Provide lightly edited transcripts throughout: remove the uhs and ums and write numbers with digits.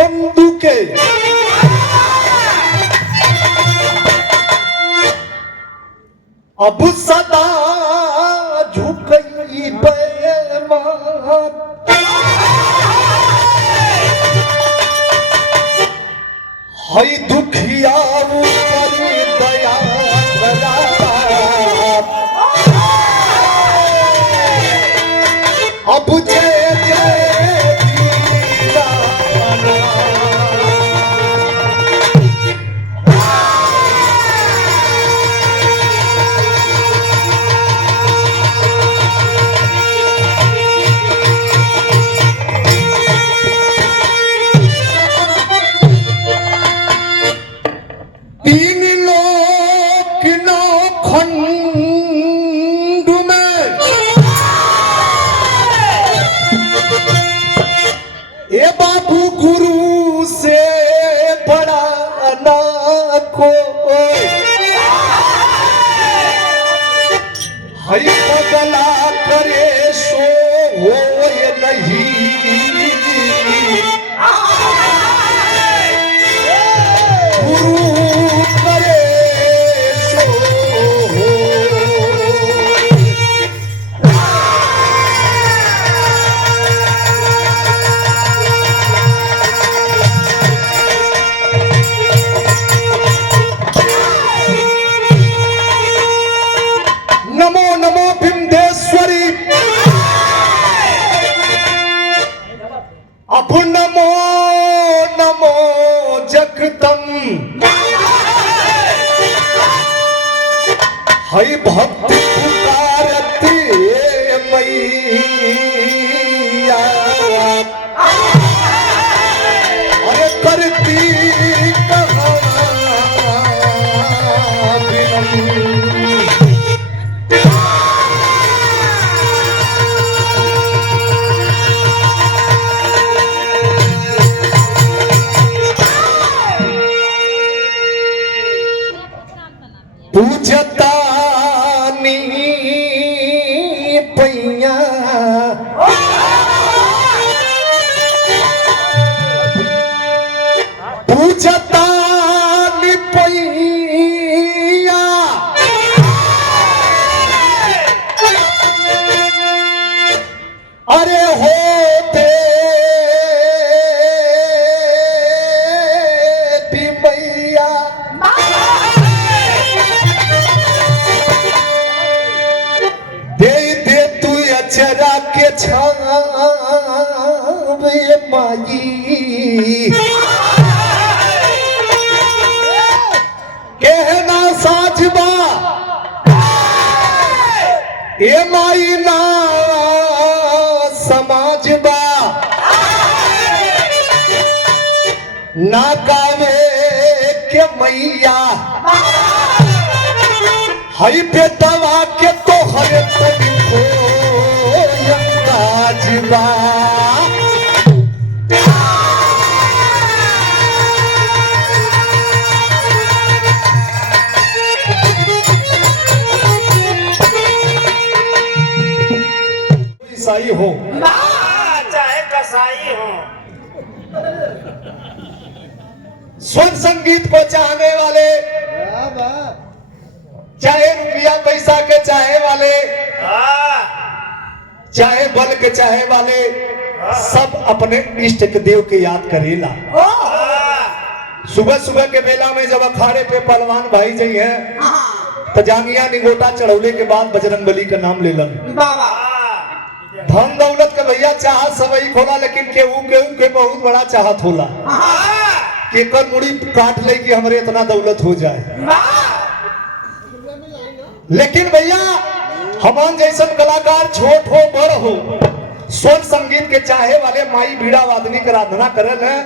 बंदूके अब सदा झुकई बेईमान हई दुखिया ऊपर दया करा अब जय जय दीवाना तीन लोक नौ खंड में ए बाबू गुरु से बड़ा ना को हई बगला करे सो हो नहीं गुरु करे सो हो नमो नमो बिंदेश्वरी अब नमो नमो जगदम हई भक्ति पुकारती मैया अरे करती कहाँ विनम्र पूजता नी पैया पूजता नी पैया अरे हो देवी मैया दे दे तू अचरा के छावे माई कहना साजबा ए माई ना समाजबा ना गावे के मैया हई पे दवा के तो हरे को अंदाजबा ईसाई हो चाहे कसाई हो स्वर संगीत को चाहने वाले चाहे रुपया पैसा के चाहे वाले चाहे बल के चाहे वाले सब अपने इष्ट के देव के याद करेला सुबह सुबह के बेला में जब अखाड़े पे पहलवान भाई जी हैं तो जांगिया निगोटा चढ़ौले के बाद बजरंगबली का नाम ले लन धन दौलत के भैया चाहत सबई खोला लेकिन केहू केहू के बहुत बड़ा चाहत होला कि कर मुड़ी काट ले कि हमरे इतना दौलत हो जाए लेकिन भैया हमान जैसा कलाकार छोट हो बड़ हो स्वर संगीत के चाहे वाले माई बीड़ा वादनी की आराधना करल है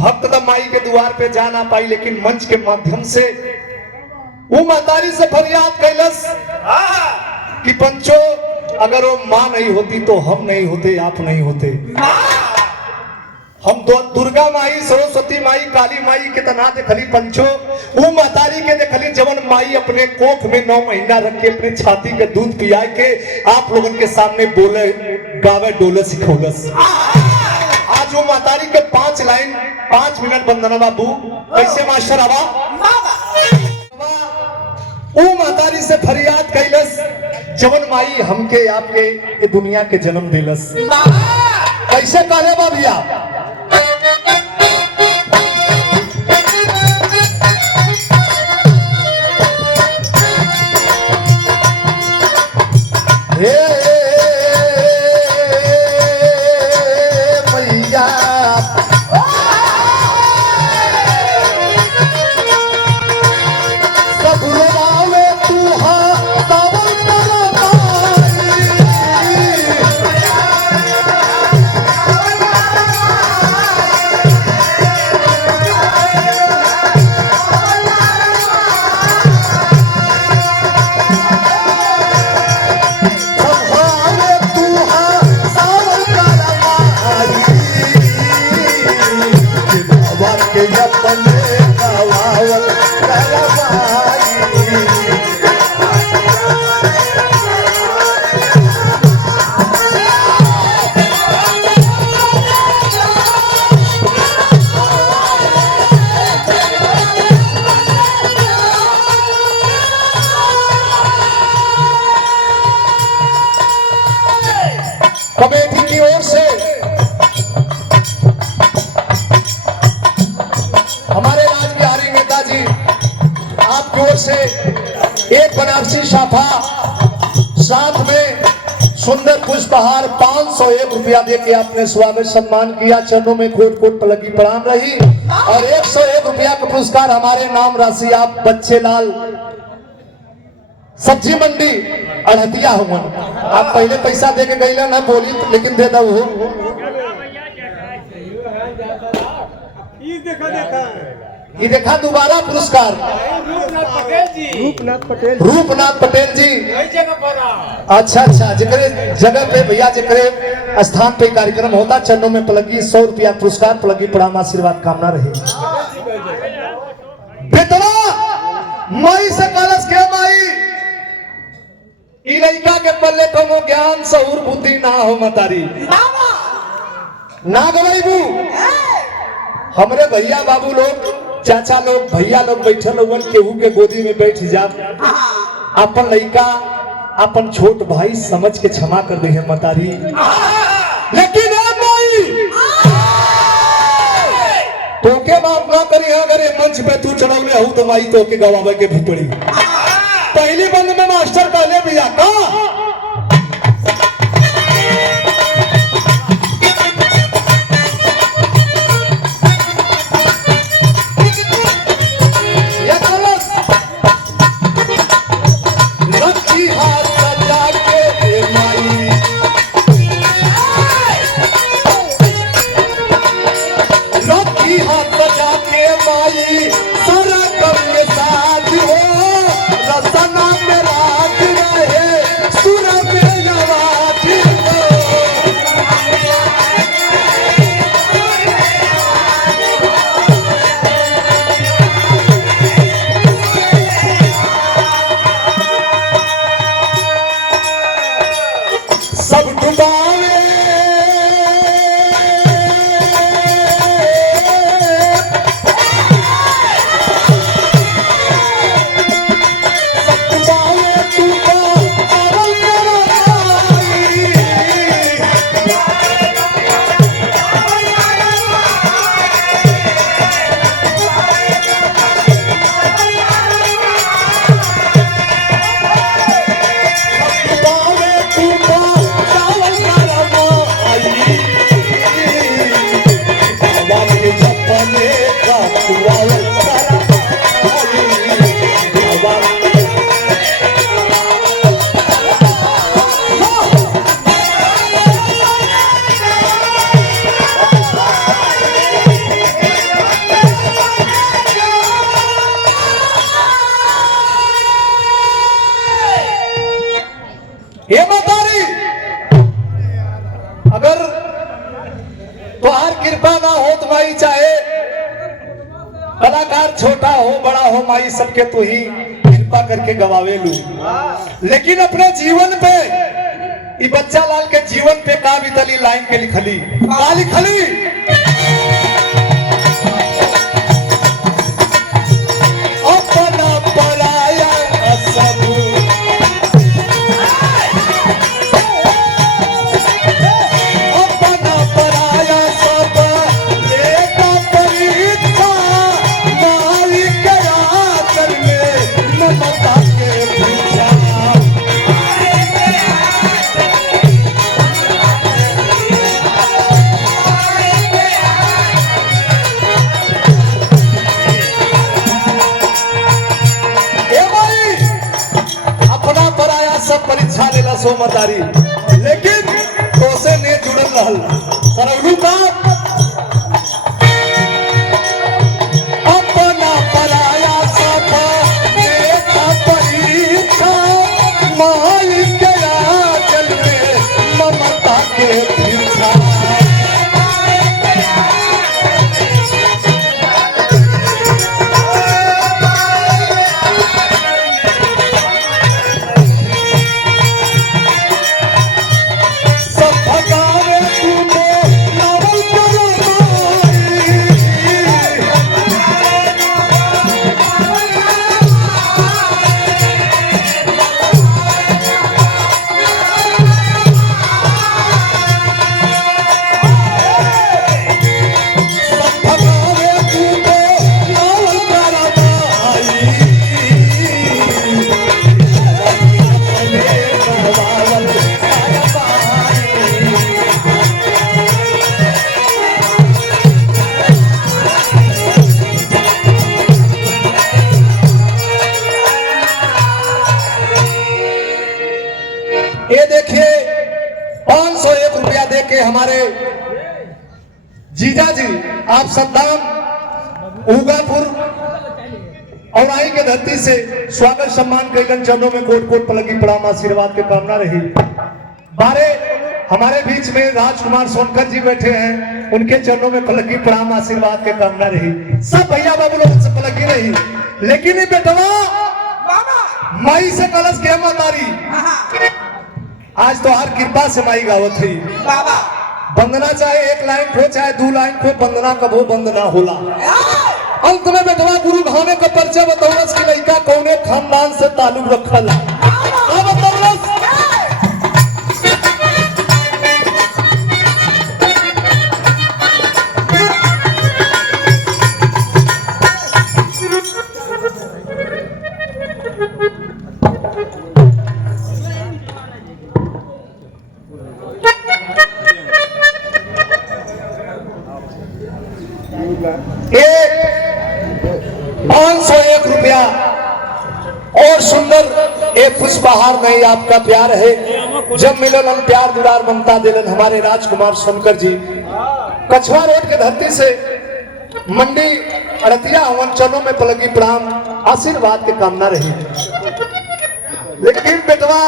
भक्त तो माई के द्वार पे जा ना पाई लेकिन मंच के माध्यम से वो महतारी से फरियाद कैलस कि पंचो अगर वो माँ नहीं होती तो हम नहीं होते आप नहीं होते हम दुर्गा माई सरस्वती माई काली माई के तना देखली पंचो वो महतारी के देखली जवन माई अपने कोख में 9 महीना रख के अपने छाती के दूध पिया के आप लोगन के सामने बोले गावे डोले सिखौलस आज आज वो मातारी के 5 लाइन 5 मिनट बंदना बाबू कैसे मास्टर आवा वो मातारी से फरियाद कैलस जवन माई हमके आपके ये दुनिया के जन्म दिलस कैसे करे बा भैया हे मैया सब रोवावे तू हा सावन कमेटी की ओर से हमारे राज बिहारी नेताजी आपकी ओर से एक बनारसी साफा साथ में सुंदर पुष्पहार 501 रुपया देके आपने स्वागत सम्मान किया। चरणों में कोट कोट पलकी प्रणाम रही और 101 रुपया का पुरस्कार हमारे नाम राशि आप बच्चे लाल सब्जी मंडी अड़हतिया हुआ आप पहले पैसा दे के गए ना बोली लेकिन दे दो ये देखा दोबारा पुरस्कार रूपनाथ पटेल जी अच्छा जगह पे भैया जगह स्थान पे कार्यक्रम होता चरणों में पलगी 100 रुपया पुरस्कार पलगी प्रणाम आशीर्वाद कामना रहे बेटवा माई से कलश के माई लड़का के पल्ले कोनो ज्ञान सहूर बुद्धि ना हो मतारी ना गवाईबू हमरे भैया बाबू लोग चाचा लोग भैया लोग बैठे लोगन केहू के गोदी में बैठ जा अपन लड़का अपन छोट भाई समझ के क्षमा कर दे है मतारी लेकिन तो के बाप ना करी अगर मंच पे तू चढ़ौले हो तो माई तो के गवावे के भी पड़ी पहली बंद में मास्टर कहले भैया का रखी हाथ सजा के माई रखी हाथ सजा के माई सारा कम के साथ हो रसना में रात रहे सुर में आवाज हो सब डुबावे ये मतारी अगर तुहार कृपा ना हो तो माई चाहे कलाकार छोटा हो बड़ा हो माई सबके तू ही कृपा करके गवावे लू लेकिन अपने जीवन पे ये बच्चा लाल के जीवन पे का बीतली लाइन के लिखली का लिखली बसो मतारी, लेकिन तोसे ने जुड़ल रहल करौलू का अपना पराया साथा देखा परीक्षा माई के आंचल में ममता के पीछा। ये देखिए 501 रुपया दे के हमारे जीजा जी आप सद्दाम उगापुर औराई के धरती से स्वागत सम्मान कैलन, चरणों में कोट कोट पलगी प्रणाम आशीर्वाद के कामना रही। बारे हमारे बीच में राजकुमार सोनकर जी बैठे हैं, उनके चरणों में पलगी प्रणाम आशीर्वाद के कामना रही। सब भैया बाबू लोग से पलगी रही, लेकिन ये बेटवा माई से कलश के मतारी आज तो हर कृपा से माई गावत थी बाबा। वंदना चाहे एक लाइन हो चाहे 2 लाइन हो, वंदना कबो वंदना होला। अंत में बेटवा गुरु भाने का परिचय बतौलस की लड़का कौने खानदान से ताल्लुक रखल। एक 501 रुपया और सुंदर एक पुष्पहार नहीं आपका प्यार है। जब मिलन हम प्यार दुलार ममता दिलन हमारे राजकुमार सोनकर जी कछवा रोड के धरती से मंडी अड़तिया हवन, चरणों में पलगी प्रणाम आशीर्वाद की कामना रही। लेकिन बेटवा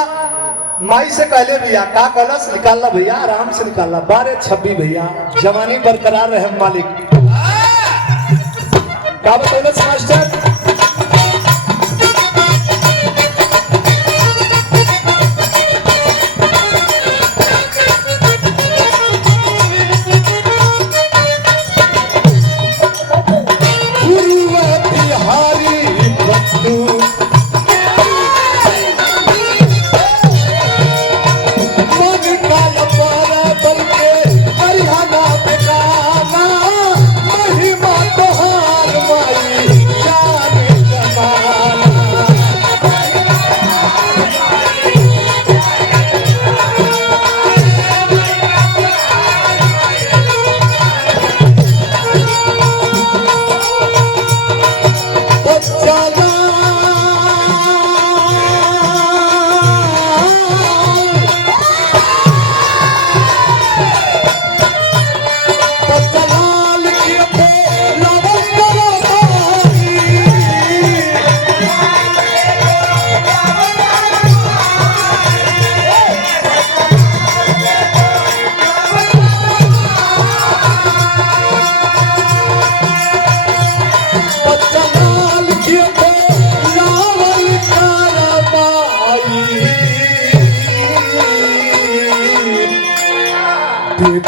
माई से कहले भैया का कलश निकालना भैया, आराम से निकालना 12-26 भैया, जवानी बरकरार रहे मालिक। क्या बतौलस मास्टर?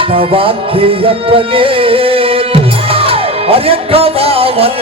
दवा के अपने अरे कवावल